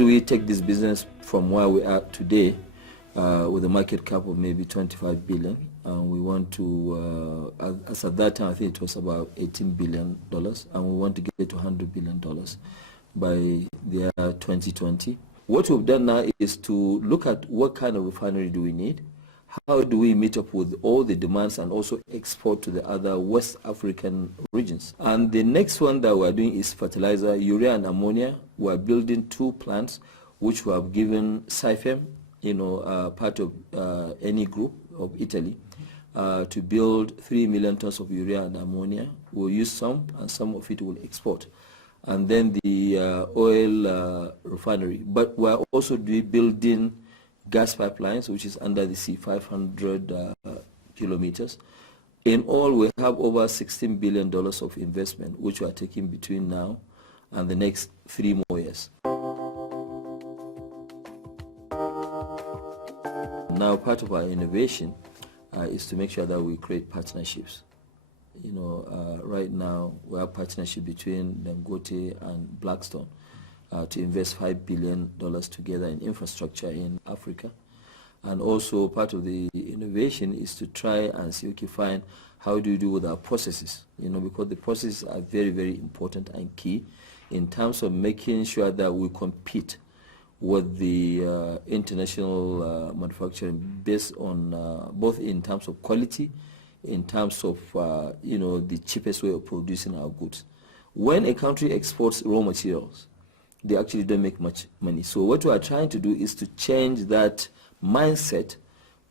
do we take this business from where we are today with a market cap of maybe 25 billion? We want to, as at that time, I think it was about $18 billion, and we want to get to $100 billion by the year 2020. What we've done now is to look at what kind of refinery do we need, how do we meet up with all the demands and also export to the other West African regions. And the next one that we're doing is fertilizer, urea and ammonia. We're building 2 plants which we have given SIFEM, part of any group of Italy, to build 3 million tons of urea and ammonia. We'll use some, and some of it will export. And then the oil refinery. But we're also building gas pipelines, which is under the sea, 500 kilometers. In all, we have over $16 billion of investment, which we are taking between now and the next 3 more years. Now, part of our innovation is to make sure that we create partnerships. Right now, we have partnership between Dangote and Blackstone to invest $5 billion together in infrastructure in Africa. And also part of the innovation is to try and see, find how do you do with our processes, because the processes are very, very important and key in terms of making sure that we compete with the international manufacturing based on both in terms of quality, in terms of, the cheapest way of producing our goods. When a country exports raw materials, they actually don't make much money. So what we are trying to do is to change that mindset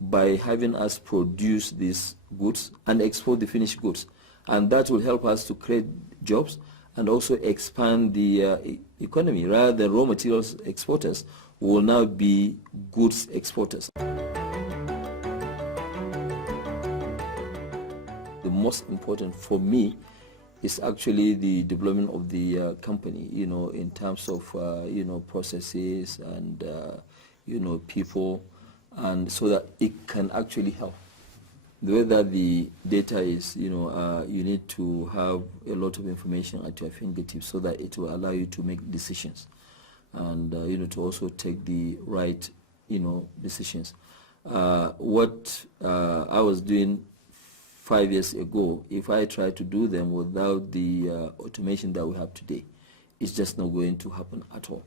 by having us produce these goods and export the finished goods. And that will help us to create jobs and also expand the economy. Rather than raw materials exporters, we will now be goods exporters. The most important for me is actually the development of the company, in terms of, processes and, people, and so that it can actually help. The way that the data is, you need to have a lot of information at your fingertips so that it will allow you to make decisions and, to also take the right, decisions. What I was doing 5 years ago, if I try to do them without the automation that we have today, it's just not going to happen at all.